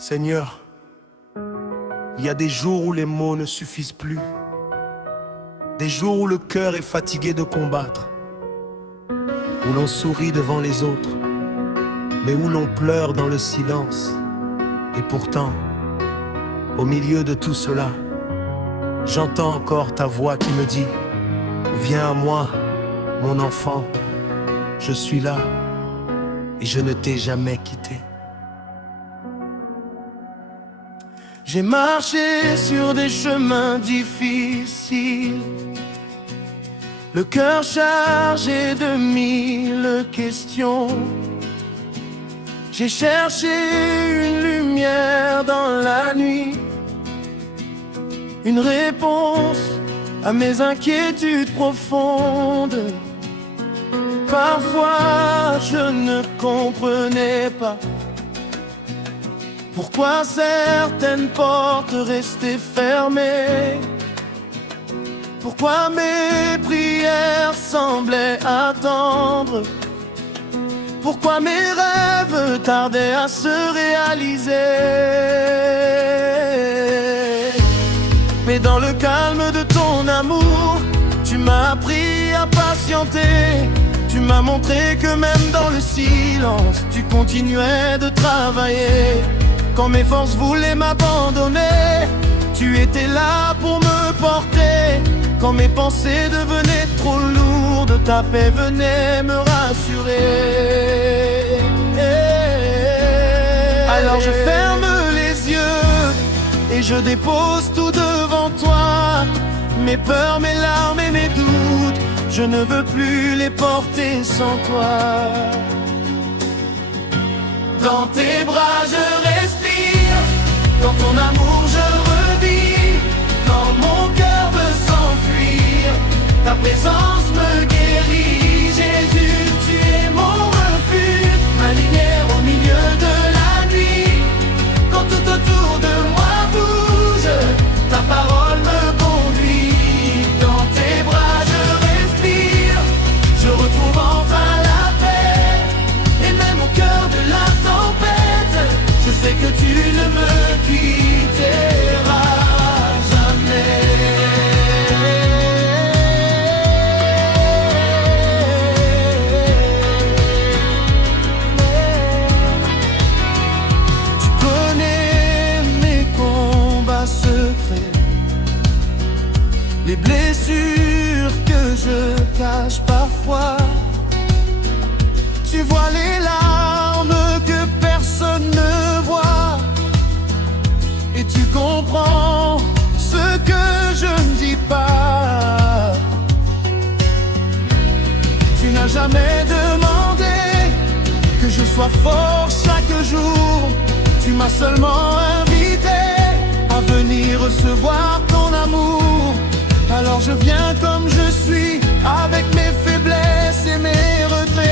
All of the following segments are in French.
Seigneur, il y a des jours où les mots ne suffisent plus, des jours où le cœur est fatigué de combattre, où l'on sourit devant les autres, mais où l'on pleure dans le silence. Et pourtant, au milieu de tout cela, j'entends encore ta voix qui me dit: viens à moi, mon enfant, je suis là et je ne t'ai jamais quitté. J'ai marché sur des chemins difficiles, le cœur chargé de 1000 questions. J'ai cherché une lumière dans la nuit, une réponse à mes inquiétudes profondes. Parfois je ne comprenais pas pourquoi certaines portes restaient fermées, pourquoi mes prières semblaient attendre, pourquoi mes rêves tardaient à se réaliser. Mais dans le calme de ton amour, tu m'as appris à patienter. Tu m'as montré que même dans le silence, tu continuais de travailler. Quand mes forces voulaient m'abandonner, tu étais là pour me porter. Quand mes pensées devenaient trop lourdes, ta paix venait me rassurer. Alors je ferme les yeux et je dépose tout devant toi. Mes peurs, mes larmes et mes doutes, je ne veux plus les porter sans toi. Dans tes bras je respire, dans ton amour je revis. Quand mon cœur veut s'enfuir, ta présence me guérit. Jésus, tu es mon refuge, ma lumière au milieu de la nuit. Quand tout autour de moi bouge, ta parole me conduit. Dans tes bras je respire, je retrouve enfin la paix. Et même au cœur de la tempête, je sais que tu ne me quitteras jamais. Tu connais mes combats secrets, les blessures que je cache parfois. Tu vois les larmes que personne ne voit, et tu comprends ce que je ne dis pas. Tu n'as jamais demandé que je sois fort chaque jour. Tu m'as seulement invité à venir recevoir ton amour. Alors je viens comme je suis, avec mes faiblesses et mes regrets.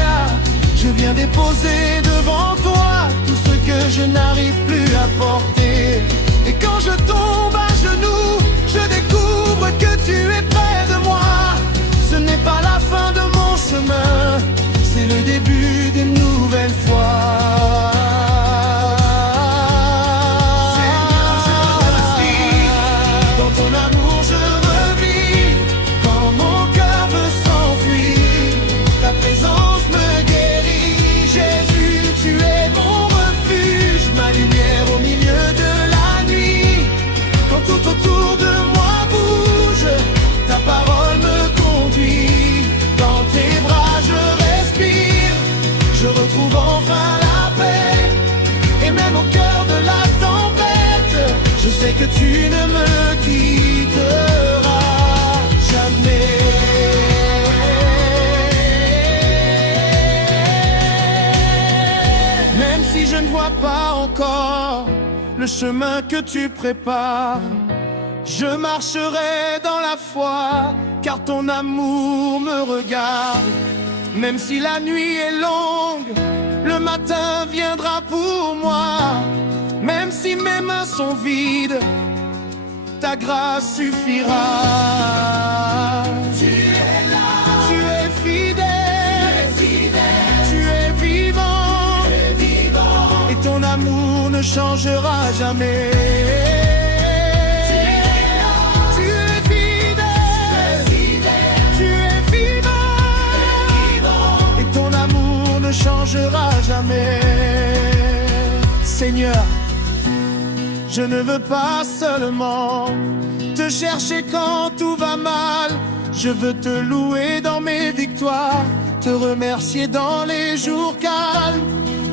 Je viens déposer devant toi tout ce que je n'arrive plus à porter. Et quand je tombe à genoux, je découvre que tu es près de moi. Ce n'est pas la fin de mon chemin, c'est le début d'une nouvelle fois. Autour de moi bouge, ta parole me conduit. Dans tes bras je respire, je retrouve enfin la paix. Et même au cœur de la tempête, je sais que tu ne me quitteras jamais. Même si je ne vois pas encore le chemin que tu prépares, je marcherai dans la foi, car ton amour me regarde. Même si la nuit est longue, le matin viendra pour moi. Même si mes mains sont vides, ta grâce suffira. Tu es là, tu es fidèle, tu es vivant, et ton amour ne ne changera jamais. Tu es fidèle, tu es vivant, et ton amour ne changera jamais. Seigneur, je ne veux pas seulement te chercher quand tout va mal. Je veux te louer dans mes victoires, te remercier dans les jours calmes.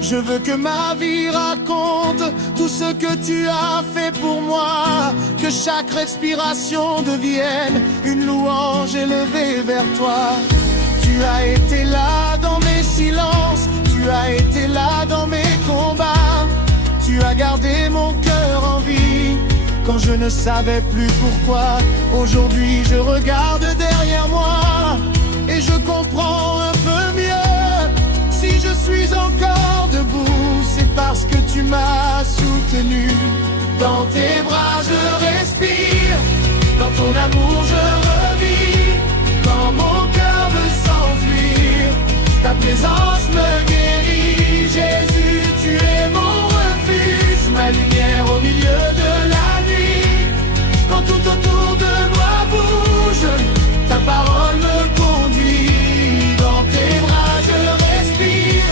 Je veux que ma vie raconte tout ce que tu as fait pour moi, que chaque respiration devienne une louange élevée vers toi. Tu as été là dans mes silences, tu as été là dans mes combats. Tu as gardé mon cœur en vie quand je ne savais plus pourquoi. Aujourd'hui je regarde derrière moi et je comprends un peu mieux. Si je suis encore debout, c'est parce que tu m'as soutenu. Dans tes bras je respire, dans ton amour je revis. Quand mon cœur veut s'enfuir, ta présence me guérit. Jésus, tu es mon refuge, ma lumière au milieu de la nuit. Quand tout autour de moi bouge, ta parole me conduit. Dans tes bras je respire,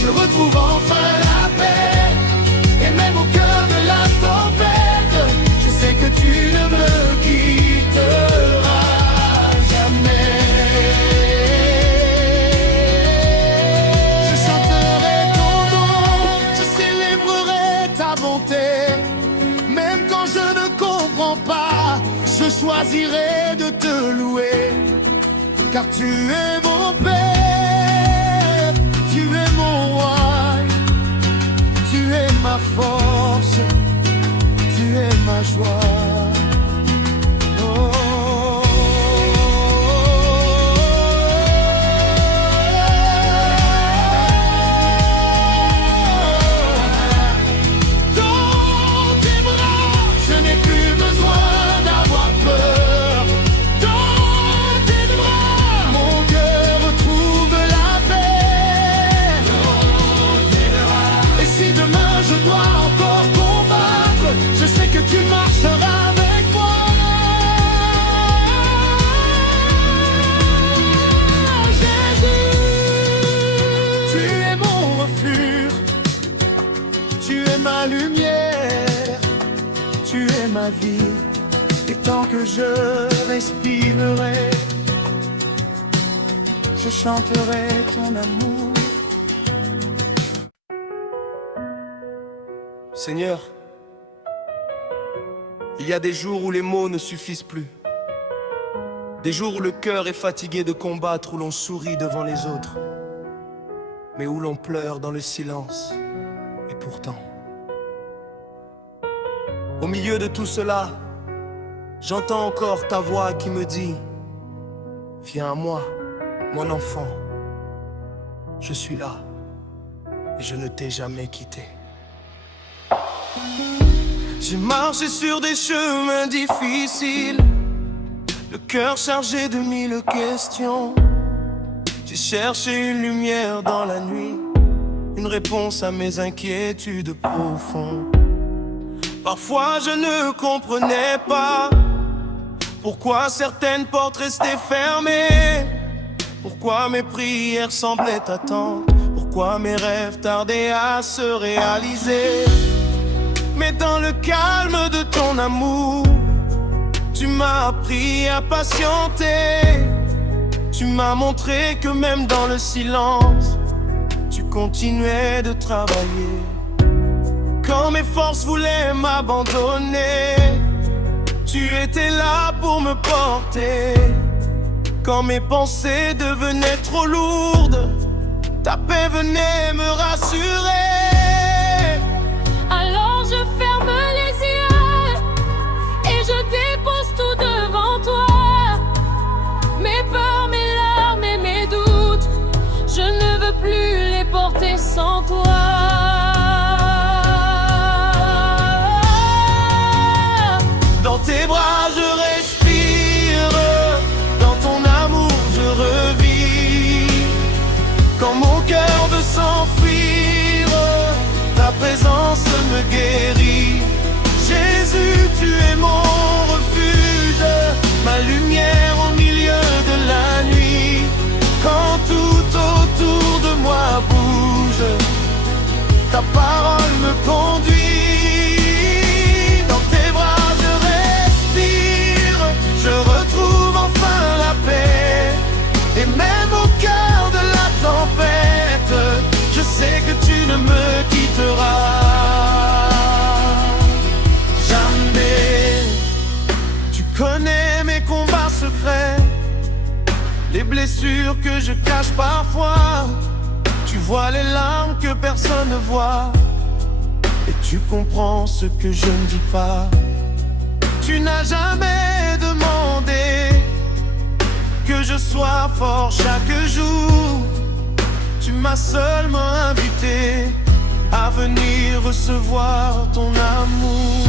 je retrouve enfin la paix. Et même au cœur de la tempête, je sais que tu ne me quitteras jamais. Je chanterai ton nom, je célébrerai ta bonté. Même quand je ne comprends pas, je choisirai de te louer. Car tu es mon Père, tu es mon roi, tu es ma force, tu es ma joie. Oh. Dans tes bras, je n'ai plus besoin d'avoir peur. Dans tes bras, mon cœur retrouve la paix. Et si demain je dois encore combattre, je sais que tu marcheras avec moi. Jésus, tu es mon refuge, tu es ma lumière, tu es ma vie. Et tant que je respirerai, je chanterai ton amour. Seigneur, il y a des jours où les mots ne suffisent plus. Des jours où le cœur est fatigué de combattre, où l'on sourit devant les autres, mais où l'on pleure dans le silence. Et pourtant, au milieu de tout cela, j'entends encore ta voix qui me dit: viens à moi, mon enfant, je suis là et je ne t'ai jamais quitté. J'ai marché sur des chemins difficiles, le cœur chargé de mille questions. J'ai cherché une lumière dans la nuit, une réponse à mes inquiétudes profondes. Parfois je ne comprenais pas pourquoi certaines portes restaient fermées, pourquoi mes prières semblaient attendre, pourquoi mes rêves tardaient à se réaliser. Mais dans le calme de ton amour, tu m'as appris à patienter. Tu m'as montré que même dans le silence, tu continuais de travailler. Quand mes forces voulaient m'abandonner, tu étais là pour me porter. Quand mes pensées devenaient trop lourdes, ta paix venait me rassurer. Alors je ferme les yeux et je dépose tout devant toi. Mes peurs, mes larmes et mes doutes, je ne veux plus les porter sans toi. Dans tes bras je respire, dans ton amour je revis. Quand mon cœur veut s'enfuir, ta parole me conduit. Dans tes bras je respire, je retrouve enfin la paix. Et même au cœur de la tempête, je sais que tu ne me quitteras jamais. Tu connais mes combats secrets, les blessures que je cache parfois. Tu vois les larmes que personne ne voit, et tu comprends ce que je ne dis pas. Tu n'as jamais demandé que je sois fort chaque jour. Tu m'as seulement invité à venir recevoir ton amour.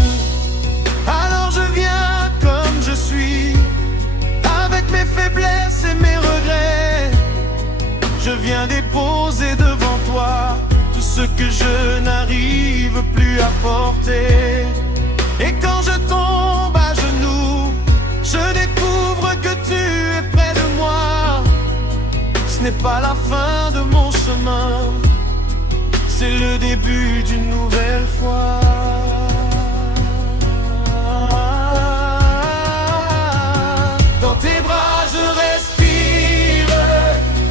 Alors je viens comme je suis, avec mes faiblesses et mes regrets. Je viens déposer devant toi tout ce que je n'arrive plus à porter. Et quand je tombe à genoux, je découvre que tu es près de moi. Ce n'est pas la fin de mon chemin, c'est le début d'une nouvelle fois. Dans tes bras je respire,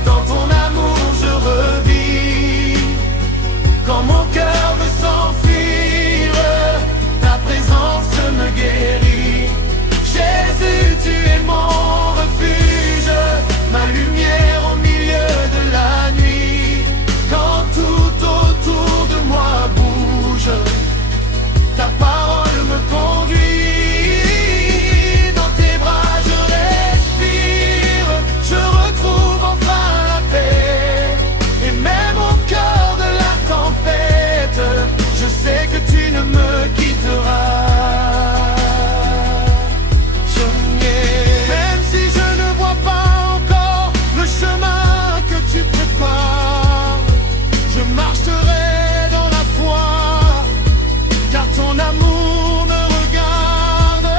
dans ton amour je revis. Quand mon cœur veut s'enfuir, ta présence me guérit. Jésus, tu es mon refuge, ma lumière au milieu de la nuit. Quand tout autour de moi bouge, ta parole me conduit. Dans tes bras je respire, je retrouve enfin la paix. Et même au cœur de la tempête, je sais que tu ne me quitteras jamais. Même si je ne vois pas encore le chemin que tu prépares, je marcherai dans la foi, car ton amour me regarde.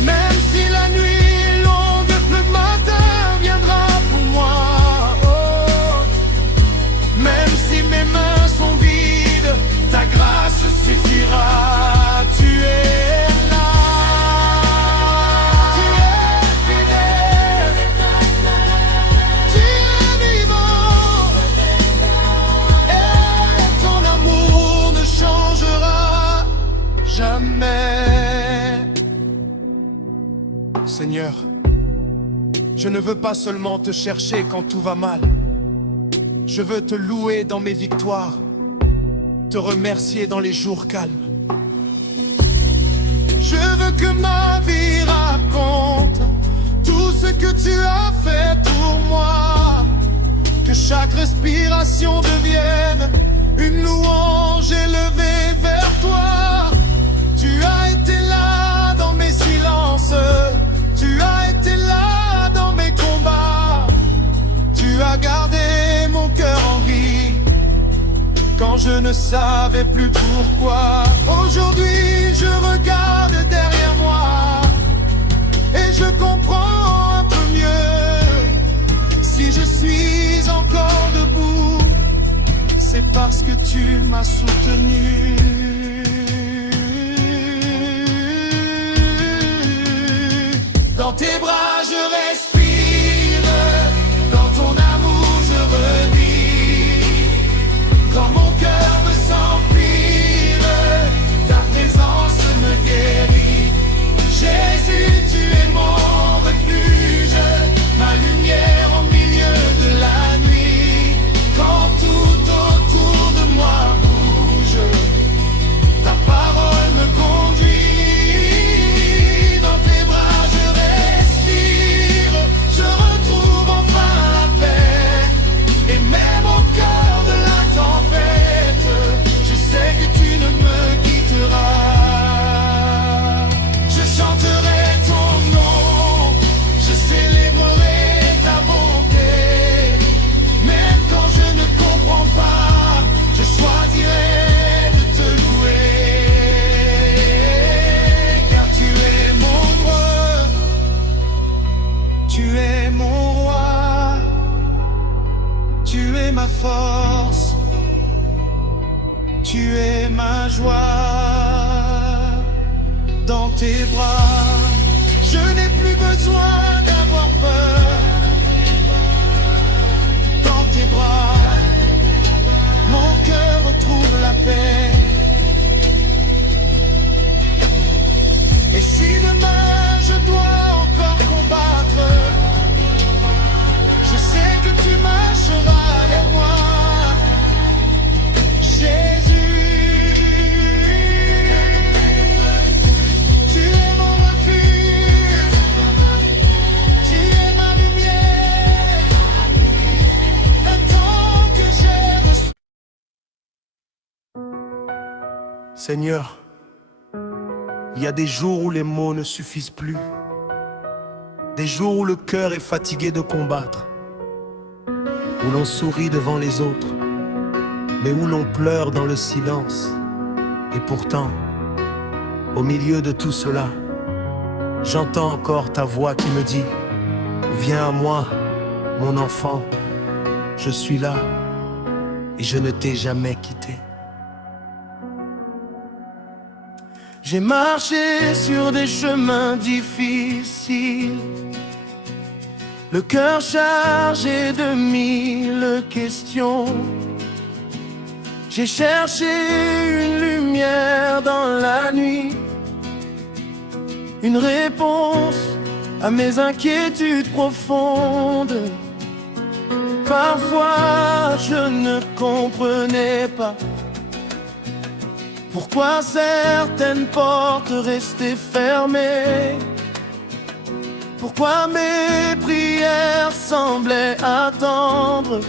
Même si la nuit est longue, le matin viendra pour moi. Oh. Même si mes mains sont vides, ta grâce suffira. Tu es là, tu es fidèle, tu es vivant, et ton amour ne changera jamais. Seigneur, je ne veux pas seulement te chercher quand tout va mal. Je veux te louer dans mes victoires, te remercier dans les jours calmes. Je veux que ma vie raconte tout ce que tu as fait pour moi. Que chaque respiration devienne une louange élevée vers toi. Tu as été là dans mes silences, tu as été là dans mes combats. Tu as gardé mon cœur en vie quand je ne savais plus pourquoi. Aujourd'hui je regarde derrière moi et je comprends un peu mieux. Si je suis encore debout, c'est parce que tu m'as soutenu. Dans tes bras je respire, dans ton amour je revis. Quand mon cœur veut s'enfuir, ta présence me guérit. Jésus, tu es mon refuge, ma lumière au milieu de la nuit. Quand tout autour de moi bouge, ta parole me conduit. Dans tes bras je respire, je retrouve enfin la paix. Et même au cœur de la tempête, je sais que tu ne me quitteras. Je chanterai ton nom, je célébrerai ta bonté. Même quand je ne comprends pas, je choisirai de te louer. Car tu es mon roi, tu es mon roi. Tu es ma force, Tu es ma joie dans tes bras. Je n'ai plus besoin d'avoir peur. Dans tes bras, mon cœur retrouve la paix. Et si demain je dois encore combattre, je sais que tu marcheras avec moi. Jésus, tu es mon refuge, tu es ma lumière, le temps que j'ai reçu. Seigneur, il y a des jours où les mots ne suffisent plus, des jours où le cœur est fatigué de combattre, où l'on sourit devant les autres, mais où l'on pleure dans le silence. Et pourtant, au milieu de tout cela, j'entends encore ta voix qui me dit: viens à moi, mon enfant, je suis là et je ne t'ai jamais quitté. J'ai marché sur des chemins difficiles, le cœur chargé de 1000 questions. J'ai cherché une lumière dans la nuit, une réponse à mes inquiétudes profondes. Parfois je ne comprenais pas pourquoi certaines portes restaient fermées, pourquoi mes prières semblaient attendre,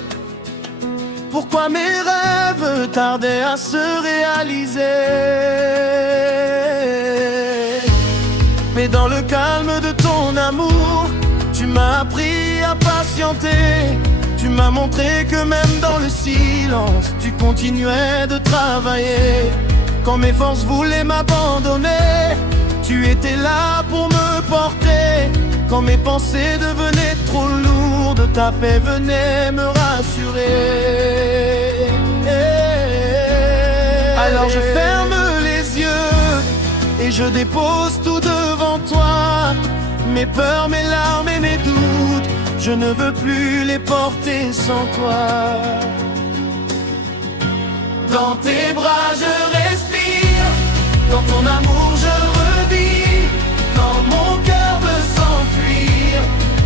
pourquoi mes rêves tardaient à se réaliser. Mais dans le calme de ton amour, tu m'as appris à patienter. Tu m'as montré que même dans le silence, tu continuais de travailler. Quand mes forces voulaient m'abandonner, tu étais là pour me porter. Quand mes pensées devenaient trop lourdes, ta paix venait me rassurer. Alors je ferme les yeux et je dépose tout devant toi. Mes peurs, mes larmes et mes doutes, je ne veux plus les porter sans toi. Dans tes bras je respire, dans ton amour je revis. Quand mon cœur veut s'enfuir,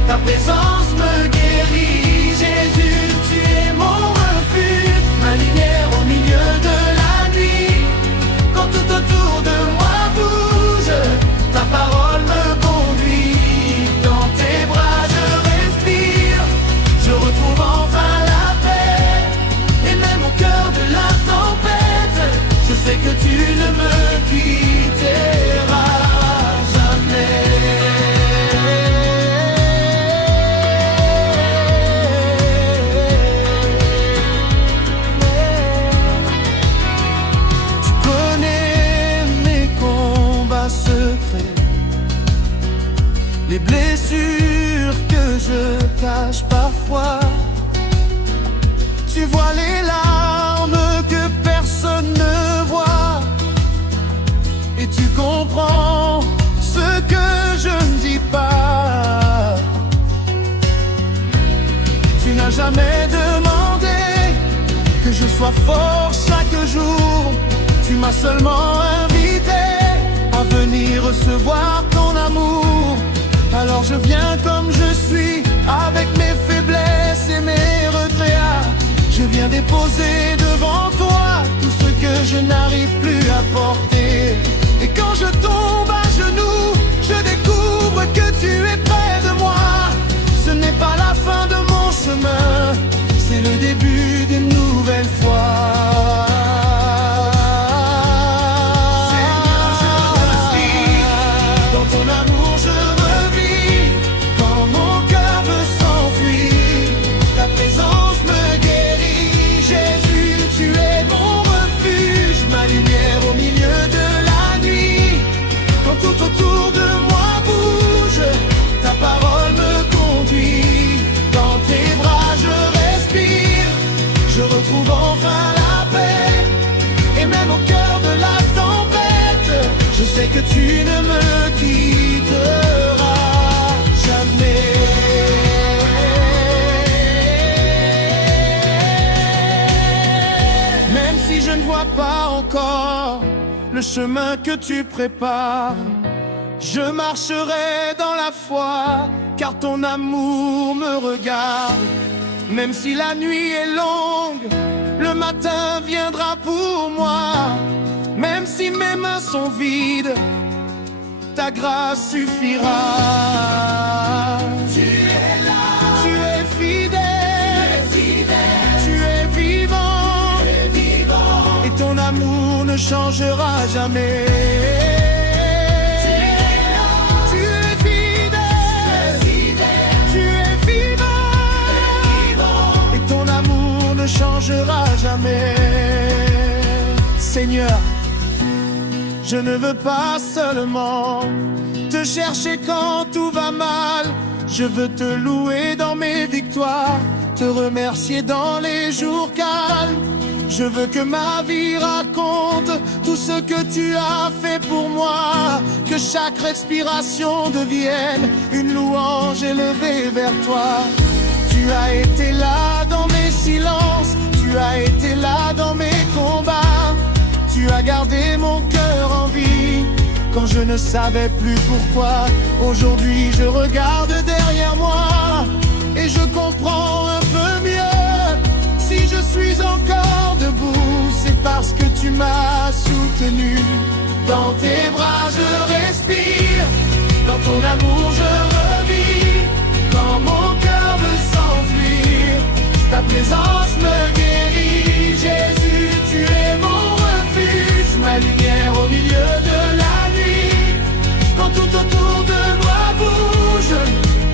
ta présence me guérit. Jésus, tu es mon refuge, ma lumière au milieu de la nuit. Quand tout autour de moi bouge, ta parole me conduit. Dans tes bras je respire, je retrouve enfin la paix. Et même au cœur de la tempête, je sais que tu ne me quitteras jamais. Tu connais mes combats secrets, les blessures que je cache parfois. Tu vois les larmes que personne ne voit, et tu comprends ce que je ne dis pas. Tu n'as jamais demandé que je sois fort chaque jour. Tu m'as seulement invité à venir recevoir ton amour. Alors je viens comme je suis, avec mes faiblesses et mes regrets. Je viens déposer devant toi tout ce que je n'arrive plus à porter. Et quand je tombe à genoux, je découvre que tu es près de moi. Ce n'est pas la fin de mon chemin, c'est le début d'une nouvelle foi. Seigneur, je respire, dans ton amour je revis. Quand mon cœur veut s'enfuir, ta présence me guérit. Jésus, tu es mon refuge, ma lumière au milieu de la nuit. Quand tout autour de moi bouge, ta parole me conduit. Dans tes bras je respire, je retrouve enfin la paix. Et même au cœur de la tempête, je sais que tu ne me quitteras jamais. Même si je ne vois pas encore le chemin que tu prépares, je marcherai dans la foi, car ton amour me regarde. Même si la nuit est longue, le matin viendra pour moi. Même si mes mains sont vides, ta grâce suffira. Tu es là, tu es fidèle, tu es vivant, et ton amour ne changera jamais. Ne changera jamais. Seigneur, je ne veux pas seulement te chercher quand tout va mal. Je veux te louer dans mes victoires, te remercier dans les jours calmes. Je veux que ma vie raconte tout ce que tu as fait pour moi, que chaque respiration devienne une louange élevée vers toi. Tu as été là dans mes silences, tu as été là dans mes combats. Tu as gardé mon cœur en vie quand je ne savais plus pourquoi. Aujourd'hui je regarde derrière moi et je comprends un peu mieux. Si je suis encore debout, c'est parce que tu m'as soutenu. Dans tes bras je respire, dans ton amour je revis. Quand mon cœur veut s'enfuir, ta présence me guérit. Jésus, tu es mon refuge, ma lumière au milieu de la nuit. Quand tout autour de moi bouge,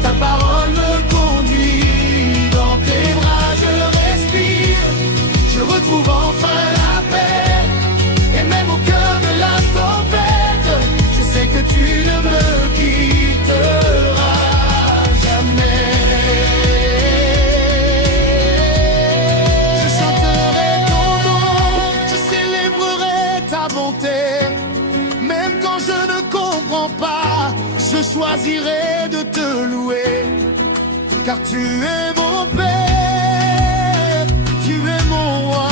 ta parole me conduit. Dans tes bras je respire, je retrouve enfin la paix. Et même au cœur de la tempête, je sais que tu ne me quitteras. Je chanterai ton nom, je célébrerai ta bonté. Même quand je ne comprends pas, je choisirai de te louer. Car tu es mon Père, tu es mon roi,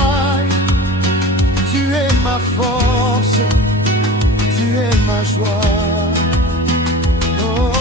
tu es ma force, tu es ma joie. Oh.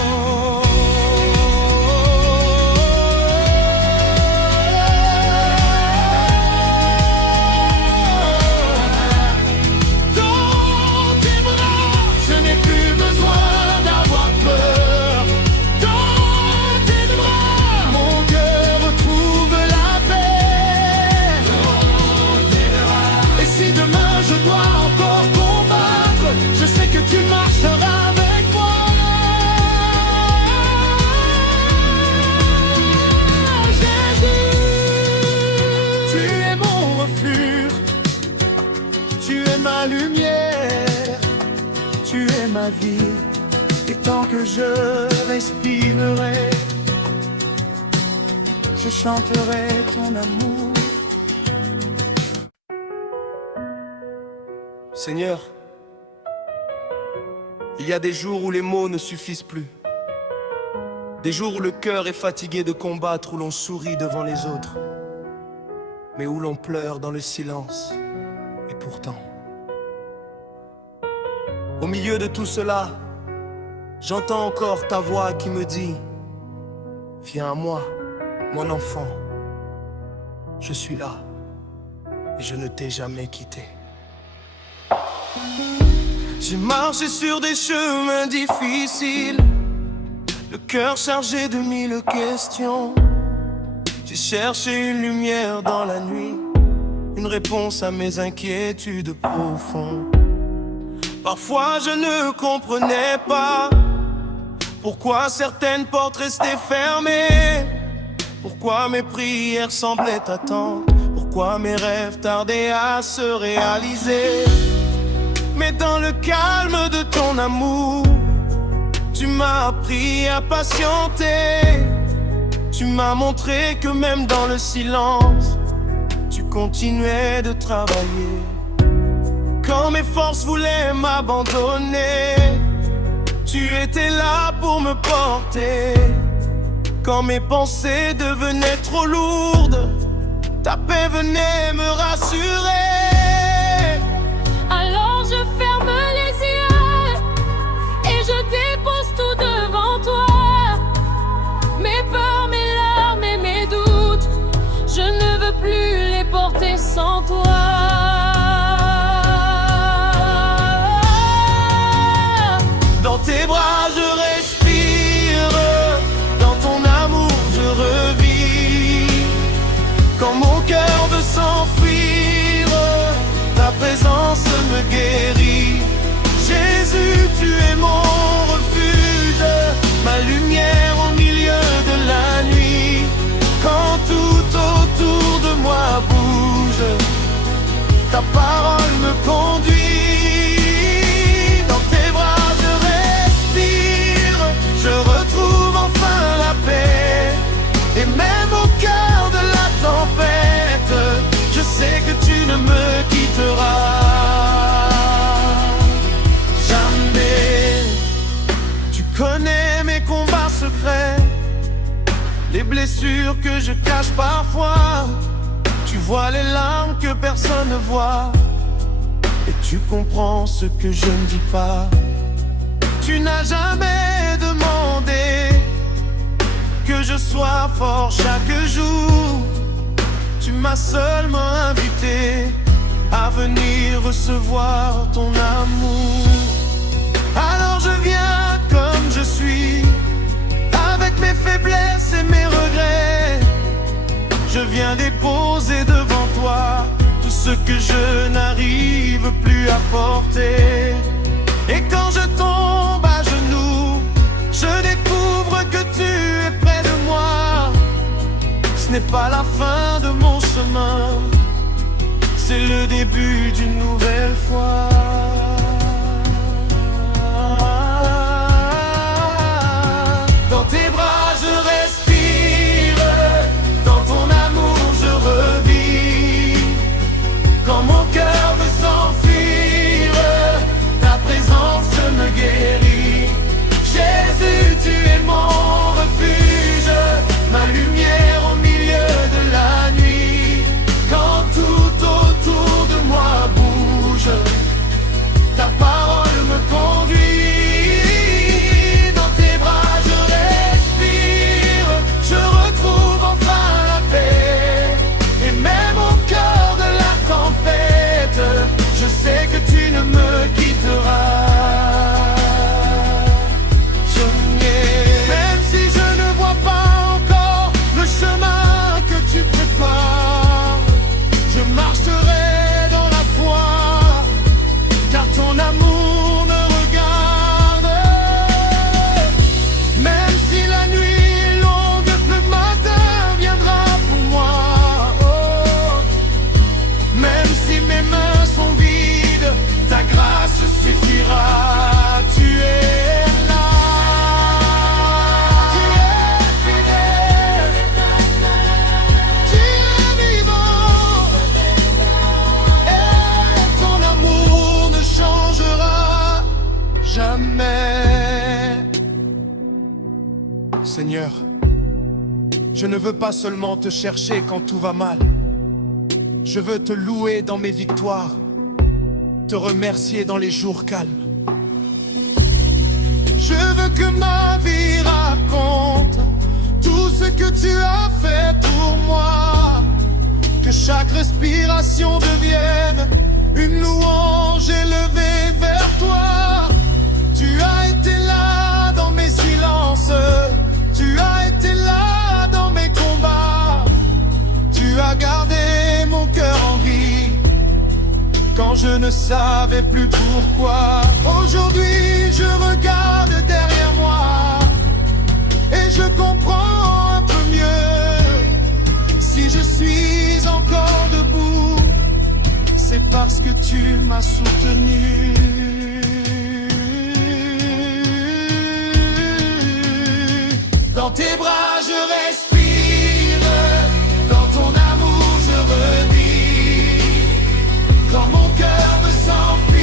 Tu marcheras avec moi. Jésus, tu es mon refuge, tu es ma lumière, tu es ma vie. Et tant que je respirerai, je chanterai ton amour. Seigneur, il y a des jours où les mots ne suffisent plus. Des jours où le cœur est fatigué de combattre, où l'on sourit devant les autres, mais où l'on pleure dans le silence. Et pourtant, au milieu de tout cela, j'entends encore ta voix qui me dit: viens à moi, mon enfant, je suis là et je ne t'ai jamais quitté. J'ai marché sur des chemins difficiles, le cœur chargé de mille questions. J'ai cherché une lumière dans la nuit, une réponse à mes inquiétudes profondes. Parfois je ne comprenais pas pourquoi certaines portes restaient fermées, pourquoi mes prières semblaient attendre, pourquoi mes rêves tardaient à se réaliser. Mais dans le calme de ton amour, tu m'as appris à patienter. Tu m'as montré que même dans le silence, tu continuais de travailler. Quand mes forces voulaient m'abandonner, tu étais là pour me porter. Quand mes pensées devenaient trop lourdes, ta paix venait me rassurer. Alors je ferme les yeux et je dépose tout devant toi. Mes peurs, mes larmes et mes doutes, je ne veux plus les porter sans toi. Dans tes bras je respire, dans ton amour je revis. Quand mon cœur veut s'enfuir, ta présence me guérit. Jésus, tu es mon refuge, ma lumière au milieu de la nuit. Quand tout autour de moi bouge, ta parole me conduit. Dans tes bras je respire, je retrouve enfin la paix. Et même au cœur de la tempête, je sais que tu ne me quitteras jamais. Tu connais mes combats secrets, les blessures que je cache parfois. Tu vois les larmes que personne ne voit, et tu comprends ce que je ne dis pas. Tu n'as jamais demandé que je sois fort chaque jour. Tu m'as seulement invité à venir recevoir ton amour. Alors je viens comme je suis, avec mes faiblesses et mes regrets. Je viens déposer devant toi tout ce que je n'arrive plus à porter. Et quand je tombe à genoux, je découvre que tu es près de moi. Ce n'est pas la fin de mon chemin, c'est le début d'une nouvelle fois. Dans tes bras je respire, dans ton amour je revis. Quand mon cœur veut s'enfuir, ta présence me guérit. Jésus, tu es mon refuge, ma lumière au milieu de la nuit. Quand tout autour de moi bouge, ta parole me conduit. Dans tes bras je respire, je retrouve enfin la paix. Et même au cœur de la tempête, je sais que tu ne me quitteras jamais. Même si je ne vois pas encore le chemin que tu prépares, je marcherai dans la foi, car ton amour me regarde. Même si la nuit est longue, le matin viendra pour moi. Oh. Même si mes mains sont vides, ta grâce suffira. Tu es là, tu es fidèle, tu es vivant, et ton amour ne changera jamais. Seigneur, je ne veux pas seulement te chercher quand tout va mal. Je veux te louer dans mes victoires, te remercier dans les jours calmes. Je veux que ma vie raconte tout ce que tu as fait pour moi. Que chaque respiration devienne une louange élevée vers toi. Tu as été là dans mes silences, tu as été là dans mes combats. Tu as gardé mon cœur en vie quand je ne savais plus pourquoi. Aujourd'hui je regarde derrière moi et je comprends un peu mieux. Si je suis encore debout, c'est parce que tu m'as soutenu. Dans tes bras je respire, dans ton amour je revis. Quand mon cœur me s'enfuit,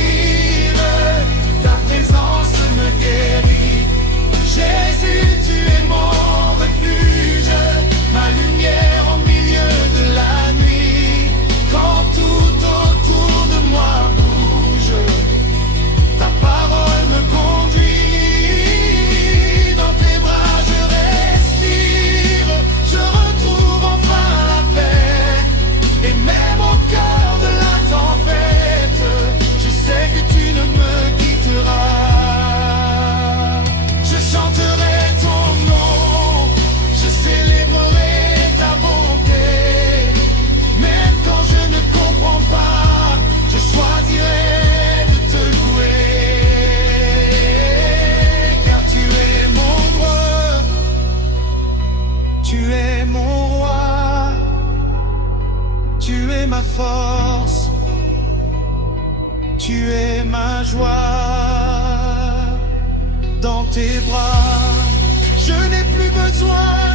force, tu es ma joie. Dans tes bras, je n'ai plus besoin